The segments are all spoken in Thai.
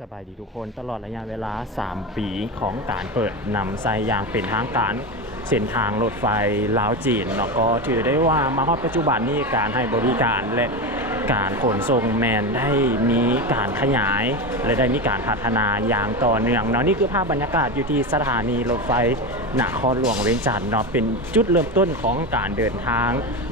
สบายดีทุกคนตลอดระยะเวลา 3 ปีของการเปิดนำไซยางเป็นทางการเส้นทางรถไฟลาวจีนเนาะก็ถือได้ว่ามาฮอดปัจจุบันนี้การให้บริการและ การขนส่งแมนได้มีการขยาย และได้มีการพัฒนาอย่างต่อเนื่องเนาะนี่คือภาพบรรยากาศอยู่ที่สถานีรถไฟนครหลวงเวียงจันทร์เนาะเป็นจุดเริ่มต้นของการเดินทาง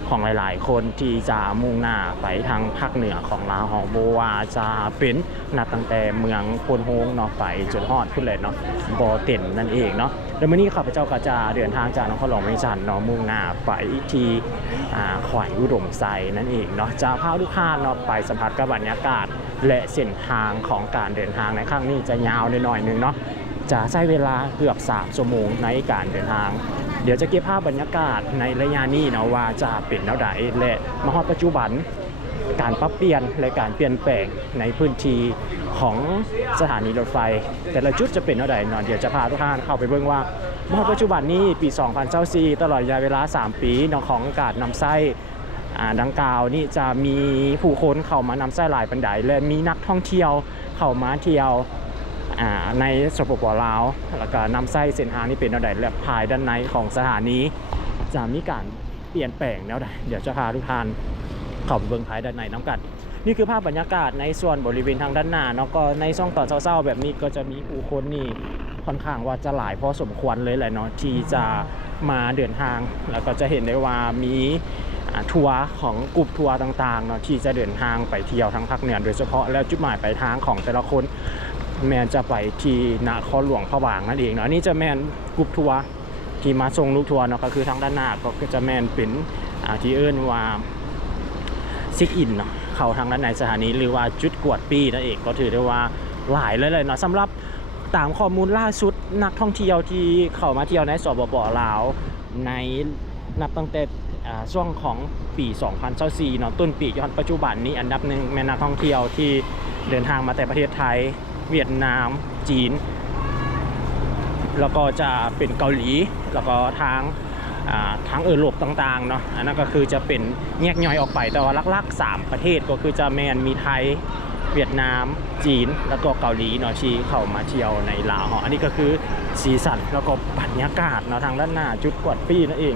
ของหลาย ๆ คนที่จะมุ่งหน้าไปทางภาคเหนือของลาวของโบวาจะเป็นนับตั้งแต่เมืองพนโฮงเนาะไปจนฮอดพุ่นเลยเนาะบอเต็นนั่นเองเนาะ แล้วมื่อนี้ข้าพเจ้าก็จะเดินทางจากนครหลวงเวียงจันทน์เนาะมุ่งหน้าไปที่อ่าขวายอุดมไซนั่นเองเนาะจะพาทุกท่านเนาะไปสัมผัสกับบรรยากาศ และเส้นทางของการเดินทางในครั้งนี้จะยาวหน่อยนึงเนาะจะใช้เวลาเกือบ3ชั่วโมงในการเดินทาง เดี๋ยวจะเก็บภาพบรรยากาศในระยะนี้เนาะว่าจะเป็นแนวใดและมาฮอดปัจจุบัน การปรับเปลี่ยนและการเปลี่ยนแปลงในพื้นที่ของสถานีรถไฟ แต่ละจุดจะเป็นแนวใดเนเดี๋ยวจะพาทุกท่านเข้าไปเบิ่งว่าเมาฮอปัจจุบันนี้ปี 2024ตลอดระยะเวลา 3 ปีเนาะของการนำไส้ดังกล่าวนี่จะมีผู้คนเข้ามานำไส้หลายปันไดและมีนักท่องเที่ยวเข้ามาเที่ยวในสปปลาวแล้วก็นำไส้เส้นทางนี้เป็นแนวใดและภายด้านในของสถานีจะมีการเปลี่ยนแปลงแนวใดเดี๋ยวจะพาทุกท่าน เข้าไปเบิ่งภายด้านในน้ำกัน นี่คือภาพบรรยากาศในส่วนบริเวณทางด้านหน้าเนาะก็ในช่องตอนเศร้าๆ แบบนี้ก็จะมีผู้คนนี่ค่อนข้างว่าจะหลายพอสมควรเลยแหละเนาะที่จะมาเดินทาง แล้วก็จะเห็นได้ว่ามีทัวร์ของกลุ่มทัวร์ต่างๆเนาะที่จะเดินทางไปเที่ยวทั้งภาคเหนือโดยเฉพาะแล้วจุดหมายปลายทางของแต่ละคนแมนจะไปที่นครหลวงพระบางนั่นเองเนาะนี่จะแมนกลุ่มทัวร์ที่มาส่งลูกทัวร์เนาะก็คือทางด้านหน้าก็จะแมนเป็นที่เอิ้นว่า ซิกอินเนาะเข้าทางด้านในสถานีหรือว่าจุดกวดปีนั่นเองก็ถือได้ว่าหลายเลยเลยเนาะสำหรับตามข้อมูลล่าสุดนักท่องเที่ยวที่เข้ามาเที่ยวในสปปลาวในนับตั้งแต่ช่วงของปี 2024เนาะต้นปีจนปัจจุบันนี้อันดับหนึ่งแม่นักท่องเที่ยวที่เดินทางมาแต่ประเทศไทย เวียดนาม จีน แล้วก็จะเป็นเกาหลี แล้วก็ทาง ทางเออโรบต่างๆเนาะอันนั้นก็คือจะเป็นแยกย่อยออกไปแต่ว่าลักๆ 3 ประเทศก็คือจะแมนมีไทยเวียดนามจีนแล้วก็เกาหลีเนาะที่เข้ามาเที่ยวในลาวเนาะอันนี้ก็คือสีสันแล้วก็บรรยากาศเนาะทางด้านหน้าจุดกวดปี้นั่นเอง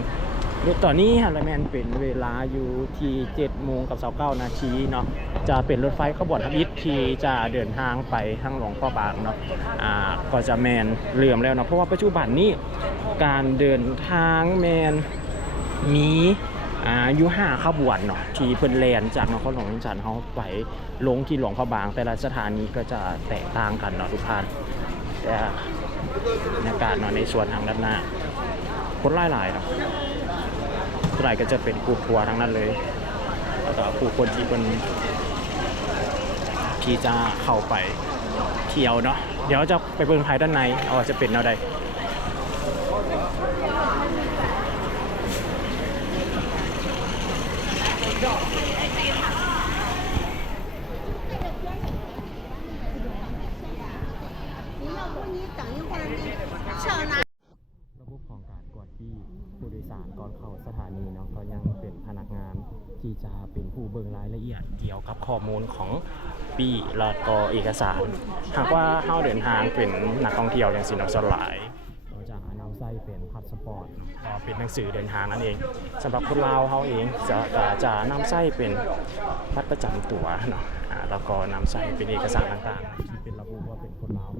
ตอนนี้ฮาร์แมนเป็นเวลาอยู่ที่7โมงกับ29นาทีเนาะจะเป็นรถไฟขบวนทับอิฐที่จะเดินทางไปทางหลวงพ่อบางเนาะอ่าก็จะแมนเลื่อมแล้วเนาะเพราะว่าปัจจุบันนี้การเดินทางแมนมีอ่าอยู่ห้าขบวนเนาะที่เพิ่นแลนจากนครหลวงจันทน์เขาไปลงที่หลวงพ่อบาง แต่ละสถานีก็จะแตกต่างกันเนาะทุกท่านแต่บรรยากาศเนาะในส่วนทางด้านหน้าคนหลายเนาะ ส่วนใหก็จะเป็นกูทัวร์ทั้งนั้นเลยแล้วก็ผู้คนที่เป็นที่จะเข้าไปเที่ยวเนาะเดี๋ยวจะไปเบิ่งภายด้านในอ๋อจะเป็นแนวใดระบบของการกวดที่ผู้โด ก่อนเข้าสถานีเนาะก็ยังเป็นพนักงานที่จะเป็นผู้เบิ่งรายละเอียดเกี่ยวกับข้อมูลของปีแล้วก็เอกสาร หากว่าเข้าเดินทางเป็นนักท่องเที่ยวอย่างสินเอาสลายเราจะนำไส้เป็นพาสปอร์ตเนาะก็เป็นหนังสือเดินทางนั่นเองสำหรับคนลาวเขาเองจะจะจะนำไส้เป็นบัตรประจำตัวเนาะอ่าแล้วก็นำไส้เป็นเอกสารต่างๆที่เป็นระบุว่าเป็นคนลาว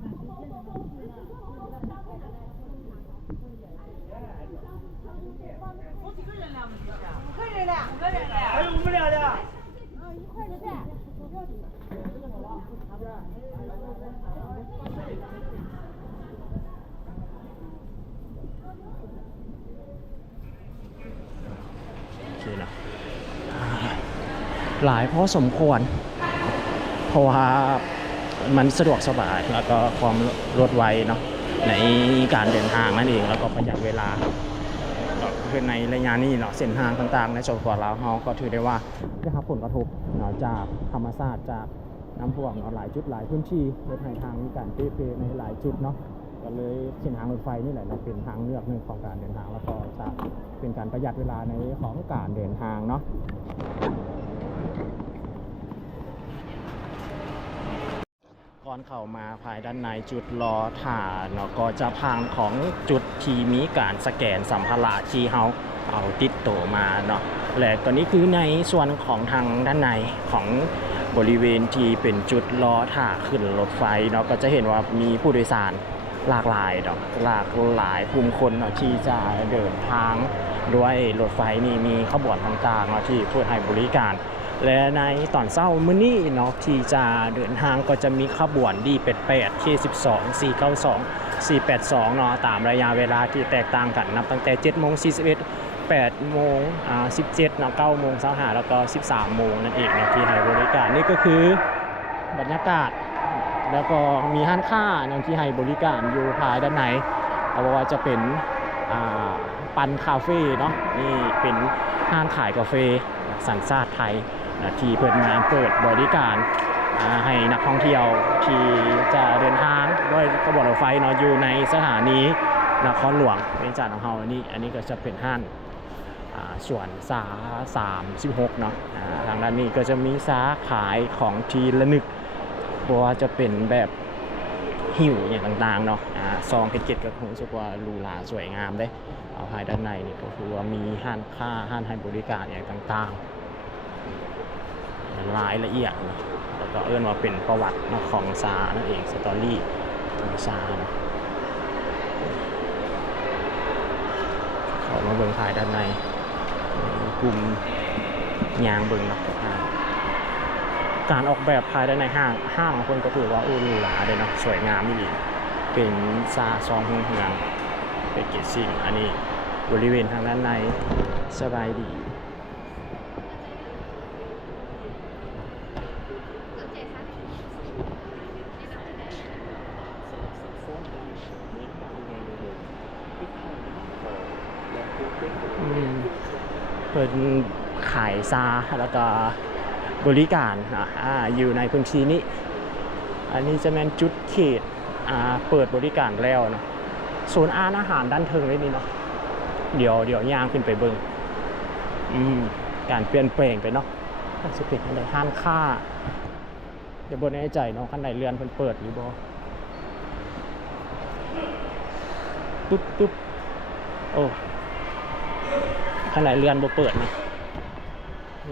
โอเคนะ หลายพอสมควร เพราะว่ามันสะดวกสบายแล้วก็ความรวดไวเนาะในการเดินทางนั่นเองแล้วก็ประหยัดเวลาคือในระยะนี้เนาะเส้นทางต่างๆ ในส่วนของเราวเราก็ถือได้ว่าได้รับผลกระทบเนาะจากธรรมชาติจากน้ำท่วมเนาะหลายจุดหลายพื้นที่รถไฟทางมีการเปรย์ในหลายจุดเนาะก็เลยเส้นทางรถไฟนี่แหละเนาะเป็นทางเลือกหนึ่งของการเดินทางแล้วก็จะเป็นการประหยัดเวลาในของการเดินทางเนาะ ก่อนเข้ามาภายด้านในจุดรอถ่าเนาะก็จะพังของจุดที่มีการสแกนสัมภาระที่เฮาเอาติดตัวมาเนาะและก็นี่คือในส่วนของทางด้านในของบริเวณที่เป็นจุดรอถ่าขึ้นรถไฟเนาะก็จะเห็นว่ามีผู้โดยสารหลากหลายเนาะหลากหลายกลุ่มคนเนาะที่จะเดินทางด้วยรถไฟนี่มีขบวนต่างๆเนาะที่เพื่อให้บริการ และในตอนเช้ามื้อนี้เนาะที่จะเดินทางก็จะมีขบวนดี88 K12 492 482เนาะตามระยะเวลาที่แตกต่างกันนับตั้งแต่7โมง41 8โมงอ่า17เนาะ9โมง25แล้วก็13โมงนั่นเองเนาะที่ให้บริการนี่ก็คือบรรยากาศ แล้วก็มีห้านค้าเนาะที่ให้บริการอยู่ภายด้านในเอาว่าจะเป็นอ่าปันคาเฟ่เนาะนี่เป็นห้างขายกาแฟสัญชาติไทย ที่เปิดมาเปิดบริการให้นักท่องเที่ยวที่จะเดินทางด้วยขบวนรถไฟเนาะอยู่ในสถานีนครหลวงเวียงจันทร์ของเราอันนี้อันนี้ก็จะเป็นห้างส่วนสาสามสิบหกเนาะทางด้านนี้ก็จะมีสาขายของทีละนึกเพราะว่าจะเป็นแบบหิวอย่างต่างๆเนาะซองเป็นเกตก็รู้สึกว่าหรูหราสวยงามเลยเอาภายด้านในนี่ก็คือว่ามีห้านค่าห้านให้บริการอย่างต่างๆ รายละเอียดแล้วก็เอื้อนว่าเป็นประวัติของซานั่นเองสตอรี่ของซาเนาะเขามาเบิ่งภายด้านในกลุ่มยางเบิ่งนาะอ่าการออกแบบภายด้านในห้างห้างของคนก็ถือว่าอู้หรูหราเลยเนาะสวยงามอีหลีเป็นซาซองเฮืองๆเป็นเกจซิ่งอันนี้บริเวณทางด้านในสบายดี อืม เปิดขายซาแล้วก็บริการอะอ่าอยู่ในพื้นที่นี้ อันนี้จะเป็นจุดเขตอ่าเปิดบริการแล้วเนาะโซนอาหาอาหารด้านเทิงเลยนี่เนาะเดี๋ยวเดี๋ยวย่างขึ้นไปเบิงอืมการเปลี่ยนแปลงไปเนาะอาจจะเป็นอันใดห้านค่า เดี๋ยวบนแน่ใจเนาะขั้นใดเรือนเพิ่นเปิดหรือบ่ตุ๊บตุ๊บโอ้ ข้างในเรือนบ่เปิดนะ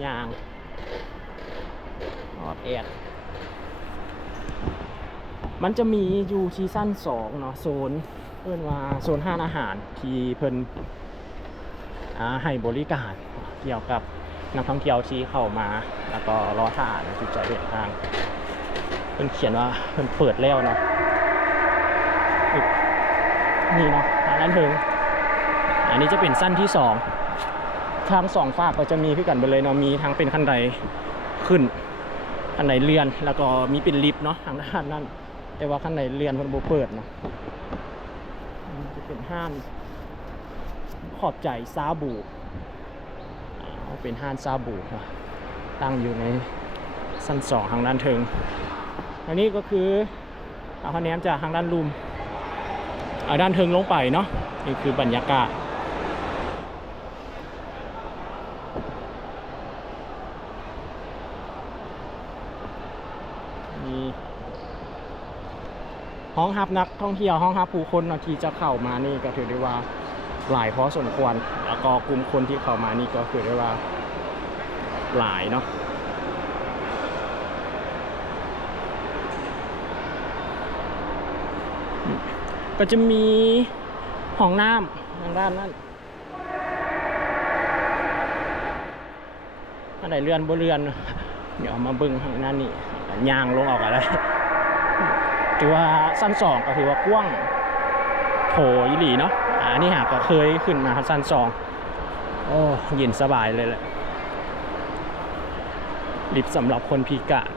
ยางออดแอดมันจะมีอยู่ซีซั่นสองเนาะโซนเพิ่นว่าโซนห้านอาหารที่เพิ่นอ่าให้บริการเกี่ยวกับนักท่องเที่ยวที่เข้ามา แล้วก็รอทานจุดจอดเดินทางเพิ่นเขียนว่าเพิ่นเปิดแล้วเนาะนี่เนาะทางนั้นถึงอันนี้จะเป็นสั้นที่สอง ทางสองฝากก็จะมีพี่กันไปเลยเนาะมีทั้งเป็นขั้นใดขึ้นขั้นใดเลื่อนแล้วก็มีเป็นลิฟต์เนาะทางด้านนั้นแต่ว่าขั้นใดเลื่อนมันโบเปิดเนาะจะเป็นห้านขอบใจซาบูเป็นห้านซาบูนะตั้งอยู่ในสั้นสองทางด้านเทิง อันนี้ก็คือเอาคะแนนจากทางด้านลุมด้านเทิงลงไปเนาะนี่คือบรรยากาศ มี ห้องฮับนักท่องเที่ยวห้องฮับผู้คนนาที่จะเข้ามานี่ก็ถือได้ว่าหลายพอสมควร แล้วก็กลุ่มคนที่เข้ามานี่ก็ถือได้ว่าหลายเนาะก็จะมีห้องน้ำทางด้านนั้นอันไหนเรือนบ่เรือน เดี๋ยวเอามาบึ้งข้างหน้านี่ยางลงออกอะไร ถือว่าสั้นสองก็ถือว่ากว้างโถยหลีเนาะอ่านี่หากก็เคยขึ้นมาสั้นสองโอ้เย็นสบายเลยแหละลิฟต์สำหรับคนพิการ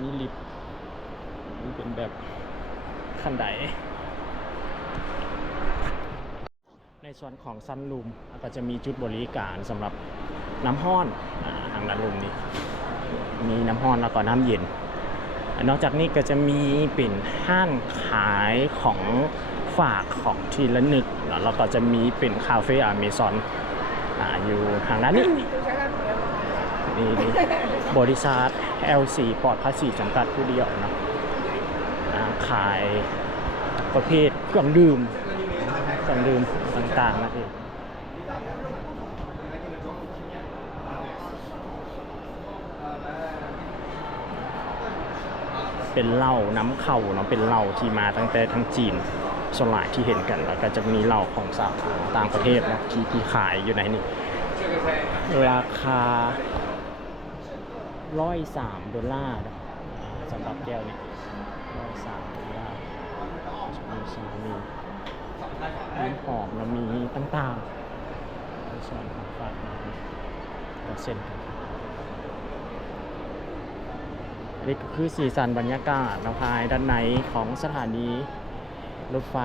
มีลิฟต์นี่เป็นแบบขั้นไดในส่วนของซันรูมก็จะมีจุดบริการสำหรับน้ำห้อนทางด้านรูมนี้ มีน้ำห้อนแล้วก็น้ำเย็น นอกจากนี้ก็จะมีเป็นห้างขายของฝากของทีละนึกแล้วก็จะมีเป็นคาเฟ่อเมซอนอยู่ทางด้านนี้นนี่บริษัท LC ปลอดภาษีจำกัดผู้เดียวเนาะขายประเภทเครื่องดื่มเครื่องดื่มต่างๆนะพี่ เป็นเหล้าน้ำเข้าเนาะเป็นเหล้าที่มาตั้งแต่ทั้งจีนส่วนหลายที่เห็นกันแล้วก็จะมีเหล้าของสาวต่างประเทศนะที่ที่ขายอยู่ในนี่ราคาร้อยสามดอลลาร์สำหรับแก้วนี้ร้อยสามดอลลาร์มีสีมีมีหอมแล้วมีต่างๆส่วนของฝากน้ำกับเส้นกันอั นี่ก็คือสีสันบรรยากาศนะภายด้านในของสถานีรถไฟ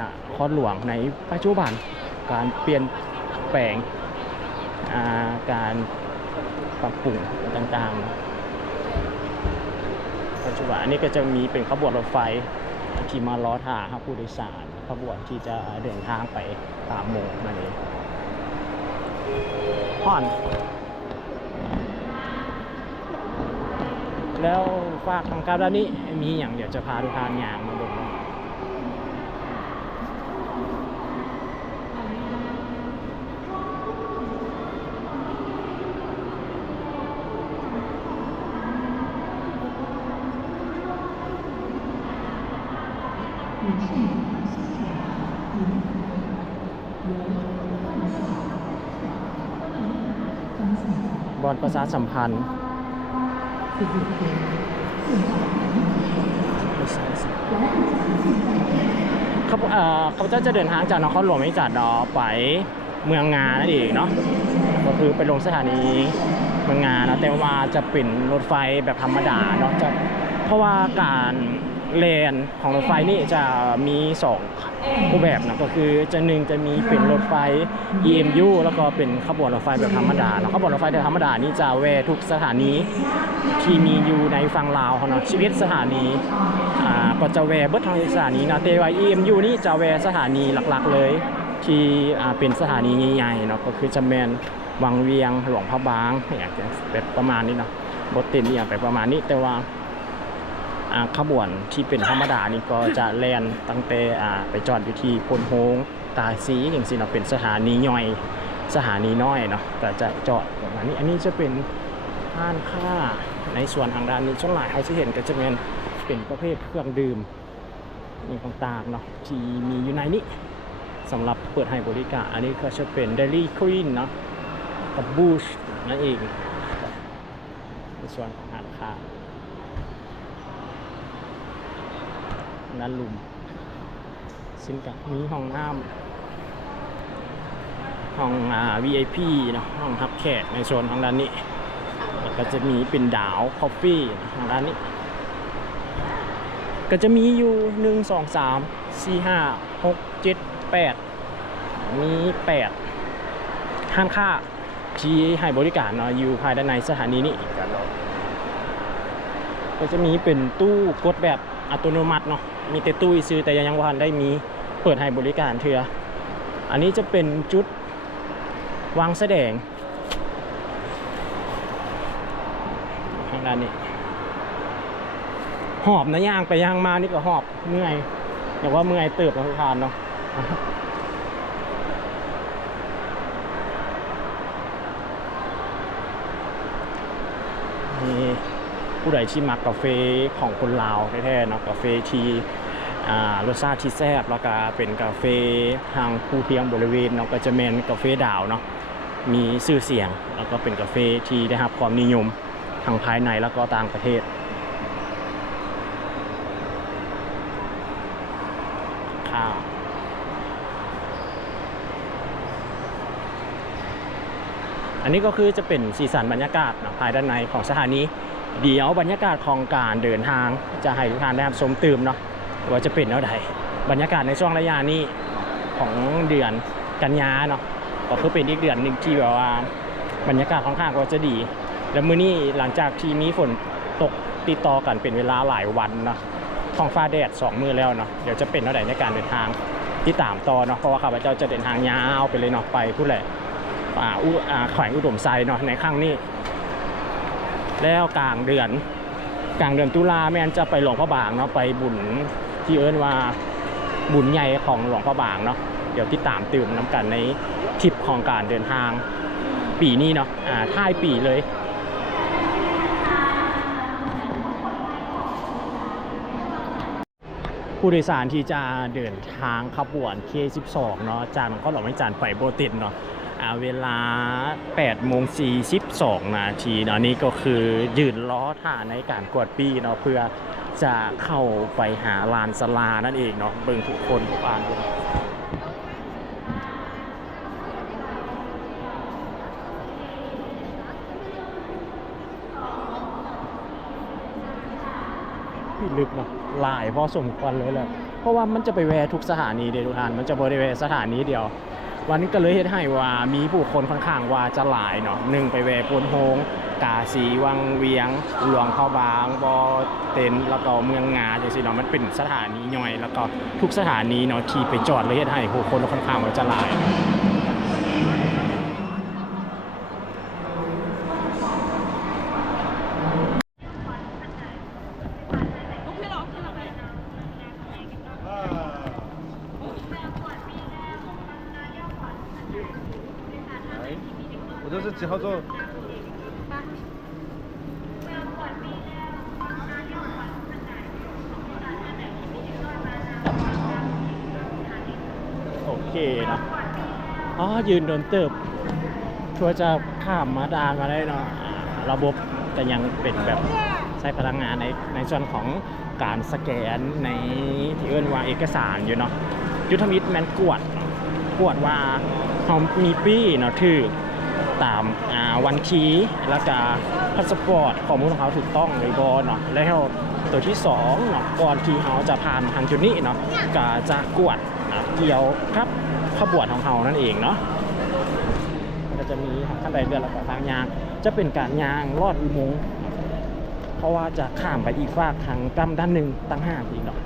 นะคอดหลวงในปัจจุบันการเปลี่ยนแปลงาการปรับปรุงต่างๆ ปัจจุบันนี้ก็จะมีเป็นขบวนรถไฟที่มาล้อท่าครับผู้โดยสารขบวนที่จะเดินทางไปตามโมงนั่นเองห่อน แล้วฝากทางการด้านนี้มีอย่างเดี๋ยวจะพาทุกทานอย่างมาดูบอลประชาสัมพันธ์ เขาเอ่อเขาจะจะเดินทางจากนครหลวงไม่จัดดอไปเมืองงานั่นเองเนาะก็คือไปลงสถานีเมืองงานนะแต่ว่าจะเป็นรถไฟแบบธรรมดาเนาะจะเพราะว่าการ เลนของรถไฟนี่จะมีสองรูปแบบนะก็คือจะหนึ่งจะมีเป็นรถไฟ EMU แล้วก็เป็นขบวนรถไฟแบบธรรมดาเนาะขบวนรถไฟแบบธรรมดานี่จะแวะทุกสถานีที่มีอยู่ในฝั่งลาวเนาะชีวิตสถานีอ่าก็จะแวะเบิดทางสถานีนะแต่ว่า EMU นี่จะแวะสถานีหลักๆเลยที่อ่าเป็นสถานีใหญ่ๆเนาะก็คือจะแมนวังเวียงหลวงพระบางอย่างจะเป็นประมาณนี้เนาะบทเต็มอย่างไปประมาณนี้แต่ว่า ขบวนที่เป็นธรรมดานี่ก็จะแลนตั้งแต่ไปจอดอยู่ที่พลโฮงตาซีอย่างสิเนาะเป็นสถานีย่อยสถานีน้อยเนาะก็จะจอดประมาณนี้อันนี้จะเป็นห้านค่าในส่วนทางด้านนี้ช่วงหลายเขาจะเห็นก็จะเป็นเป็นประเภทเครื่องดื่มมีต่างๆเนาะที่มีอยู่ในนี้สำหรับเปิดให้บริการ อันนี้ก็จะเป็น Daily Queen เนาะกับ Bush นั่นเองในส่วนของร้านค้า นั้นลุมซึ่งกับมีห้องน้ำห้องอ่า VIP นะห้องทับแขกในโซนทางด้านนี้แล้วก็จะมีเป็นดาวคอฟฟี่ทางด้านนี้ ก็จะมีอยู่หนึ่งสองสามสี่ห้าหกเจ็ดแปดมีแปดห้างค่าที่ให้บริการเนาะอยู่ภายด้านในสถานีนี้ก็จะมีเป็นตู้กดแบบ อัตโนมัติเนาะมีแต่ตู้ซื้อแต่ยังวันได้มีเปิดให้บริการเถืออันนี้จะเป็นจุดวางแสดงทางด้านนี้ หอบนะย่างไปย่างมานี่ก็หอบเมื่อยแต่ว่าเมื่อยเติบแล้วทุกทานเนาะนี่ ผู้ใดที่มักกาแฟของคนลาวแท้ๆเนาะกาแฟที่รสชาติที่แซ่บแล้วก็เป็นกาแฟทางผู้เพียงบริเวณเนาะก็จะเป็นกาแฟดาวเนาะมีชื่อเสียง แล้วก็เป็นกาแฟที่ได้รับความนิยมทั้งภายในแล้วก็ต่างประเทศข้าวอันนี้ก็คือจะเป็นสีสันบรรยากาศนะภายด้านในของสถานี เดี๋ยวบรรยากาศของการเดินทางจะให้ทุกท่านได้รับชมตื่มเนาะว่าจะเป็นเท่าใดบรรยากาศในช่วงระยะนี้ของเดือนกันยาเนาะก็คือเป็นอีกเดือนหนึ่งที่แบบว่าบรรยากาศค่อนข้างก็จะดี แล้วมื้อนี้หลังจากที่มีฝนตกติดต่อกันเป็นเวลาหลายวันเนาะท้องฟ้าแดดสองมือแล้วเนาะเดี๋ยวจะเป็นเท่าไหร่ในการเดินทางที่ตามต่อเนาะเพราะว่าข้าพเจ้าจะเดินทางยาวไปเลยเนาะไปผู้แหละป่าอุอ่าแขวงอุดมไซเนาะในครั้งนี้ แล้วกลางเดือนกลางเดือนตุลาแม่นจะไปหลวงพระบางเนาะไปบุญที่เอิ้นว่าบุญใหญ่ของหลวงพระบางเนาะเดี๋ยวติดตามตื่มน้ำกันในทริปของการเดินทางปีนี้เนาะอ่าท้ายปีเลยผู้โดยสารที่จะเดินทางขบวน K12 เนาะจากนครหลวงไม่จานไปโบตินเนาะ เวลา8โมง42 นาทีเนาะนี่ก็คือยืนล้อท่าในการกวดปีเนาะเพื่อจะเข้าไปหาลานสลานั่นเองเนาะเบิ่งทุกคนทุกอ่านพี่ลึกเนาะหลายพอสมควรเลยแหละเพราะว่ามันจะไปแวะทุกสถานีเดทุกทานมันจะบริเวณสถานีเดียว วันนี้ก็เลยเฮ็ดให้ว่ามีผู้คนค่อนข้างว่าจะหลายเนาะหนึ่งไปแวะพนโฮงกาสีวังเวียง หลวงเข้าบางบอเต็นแล้วก็เมืองงาจังซี่เนาะมันเป็นสถานีย่อย แล้วก็ทุกสถานีเนาะที่ไปจอดเลยเฮ็ดให้ผู้คนค่อนข้างว่าจะหลาย 我这是几号座？ โอเคเนาะอ๋อ ยืนโดนเติบทัวร์จะข้ามมาดานมาได้เนาะอ่าระบบก็ยังเป็นแบบใช้พลังงานในในส่วนของการสแกนในที่เอื้นว่าเอกสารอยู่เนาะยุทธมิตรแมนกวดเนาะกวดว่าเขามีปี้เนาะถือ ตามวันคีแล้วก็พาสปอร์ตข้อมูลของเขาถูกต้องหรือบอเนาะแล้วตัวที่สองเนาะก่อนที่เขาจะผ่านทางจุดนี้เนาะก็จะกวดเกี่ยวกับขบวนของเขานั่นเองเนาะก็จะมีทางขั้นใดเดือนแล้วก็ทางยาง จะเป็นการยางลอดอุโมงค์เพราะว่าจะข้ามไปอีกฝากทางกำด้านหนึ่งตั้งห้าทีเนาะ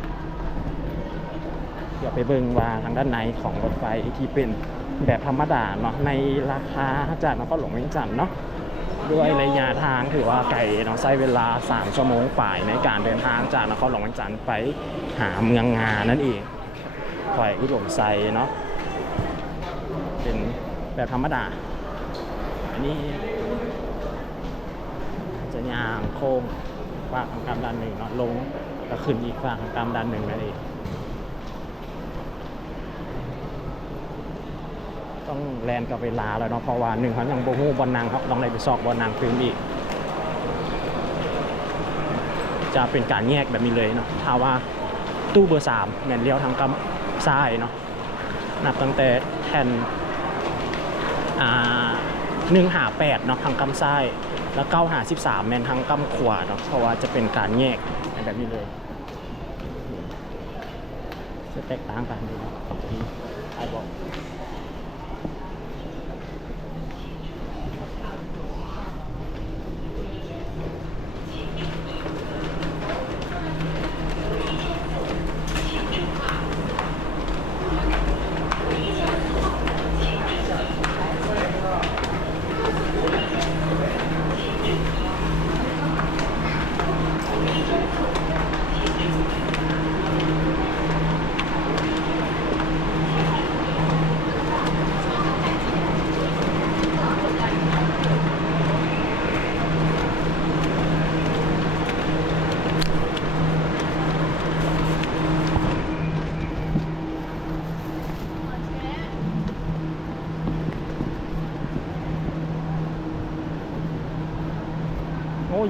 เดี๋ยวไปเบิ่งว่าทางด้านในของรถไฟที่เป็น แบบธรรมดาเนาะในราคาจากนครหลวงเวียงจันทน์เนาะด้วยระยะทางถือว่าไกลเนาะใช้เวลา 3 ชั่วโมงป่ายในการเดินทางจากนครหลวงเวียงจันทน์ไปหาเมืองงานั่นเองไฟอุดมไซเนาะเป็นแบบธรรมดา อันนี้ จะยางโค้งฝากทางกรรมด้านหนึ่งเนาะลงก็ขึ้นอีกฝากทางกรรมด้านหนึ่งนั่นเอง ต้องแลนกับเวลาแล้วเนาะเพราะว่าหนึ่งเขายังโบหูบอลนางครับต้องได้ไปซอกบอลนางคืนอีก จะเป็นการแยกแบบนี้เลยเนาะถ้าว่าตู้เบอร์สามแมนเลี้ยวทางกำซ้ายเนาะนับตั้งแต่แทนอ่าหนึ่งหาแปดเนาะทางกำซ้าย แล้วเก้าหาสิบสามแมนทางกำขวาเนาะเพราะว่าจะเป็นการแยกแบบนี้เลยจะแตกต่างกันดูนะสองทีไอบอก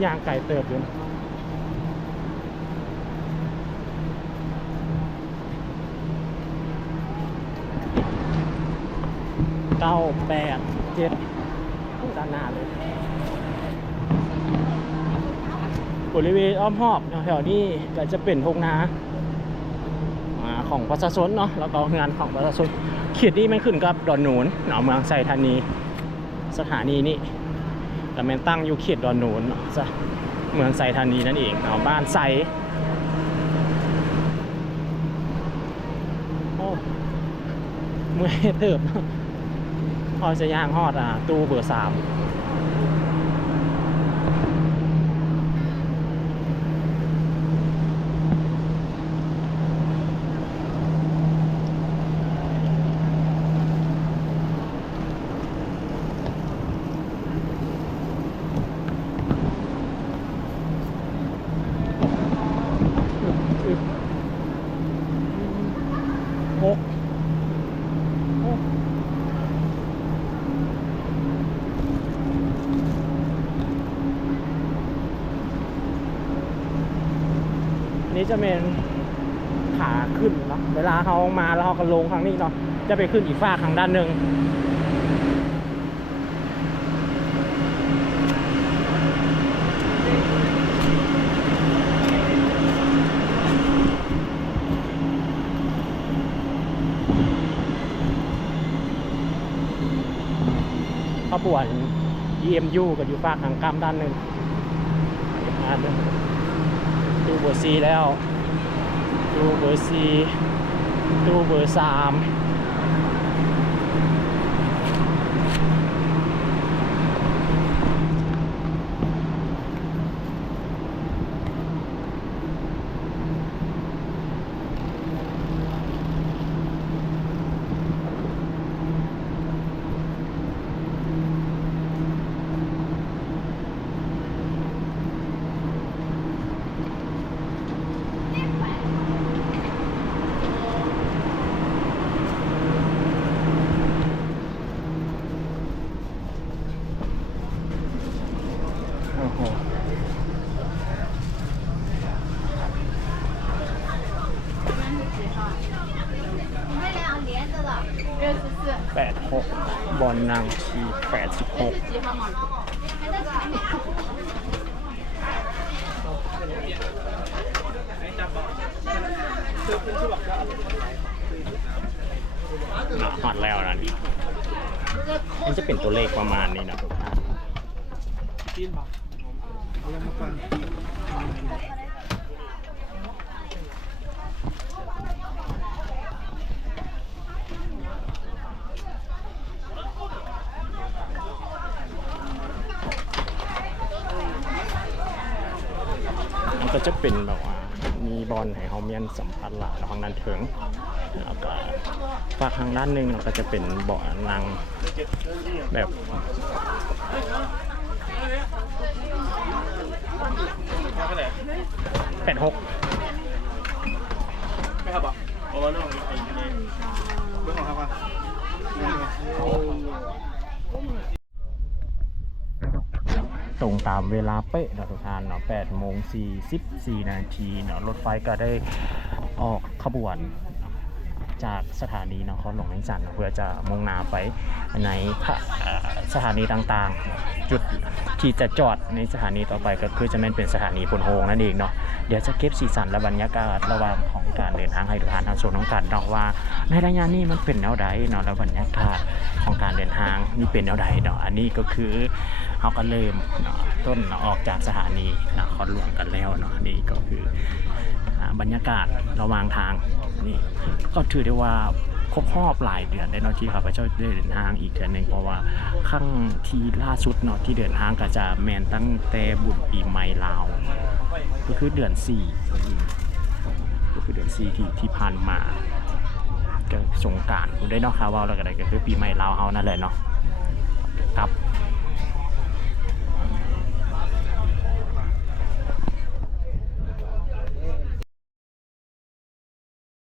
ยางไก่เติบอยู่เก้าแปดเจ็ดด้านหน้าเลยบริเวณอ้อมหอบแถวๆนี้ก็จะเป็นทุ่งนาของประชาชนเนาะแล้วก็งานของประชาชนเขตนี้มันขึ้นกับดอนหนูนหนองเมืองไซธานี สถานีนี้ แต่มันตั้งอยู่เขตดอนหนูนเนาะจ้ะเมืองไซธานีนั่นเองเอาบ้านไซโอ้เมื่อยเติบเนาะพอจะย่างฮอดอะตู้เบอร์สาม หนี้จะเป็นขาขึ้นเนาะเวลาเขามาแล้วเขาก็ลงครั้งนี้เนาะจะไปขึ้นอีกฝ้าครั้งด้านหนึ่ง ขบวน EMU กับอยู่ฝากทางกามด้านหนึ่งงานหนึ่งดูเบอร์ซีแล้ว ดูเบอร์ซี ดูเบอร์สาม แปดหกบอลนางทีแปดสิบหกหนาฮอตแล้วนะนี่มันจะเป็นตัวเลขประมาณนี้นะ สัมผัสหลายทางด้านถึงแล้วก็ฝากทางด้านหนึ่งเราก็จะเป็นเบาะนางแบบแปดหกไม่ครับบอกโอ้เรื่องนี้เรื่องของครับว่า ต รงตามเวลาเป๊ะนะทุกท่านเนาะ8โมง44นาทีเนาะรถไฟก็ได้ออกขบวนจากสถานีนครหลวงแม่จันทร์เพื่อจะมุ่งหน้าไปในสถานีต่างๆ จุดที่จะจอดในสถานีต่อไปก็คือจะเป็นสถานีพลโฮงนั่นเองเนาะ เดี๋ยวจะเก็บสีสันและบรรยากาศระหว่างของการเดินทางให้ทุกท่านทางโซนน้องกันเนาะว่า ในระยะนี้มันเป็นแนวใดเนาะแล้วบรรยากาศของการเดินทางนี่เป็นแนวใดเนาะอันนี้ก็คือเขาก็เริ่มเนาะต้นออกจากสถานีนครหลวงกันแล้วเนาะนี่ก็คือบรรยากาศระหว่างทางนี่ก็ถือได้ว่าครบรอบหลายเดือนได้เนาะที่ข้าพเจ้าได้เดินทางอีกเดือนหนึ่งเพราะว่าครั้งที่ล่าสุดเนาะที่เดินทางก็จะแมนตั้งแต่บุญปีใหม่ลาว ก็คือเดือนสี่ก็คือเดือนสี่ที่ที่ผ่านมาก็สงกรารคุณได้นอกครับว่าแล้วก็ได้ก็คือปีใหม่ลาวเฮานั่นแหละเนาะครับ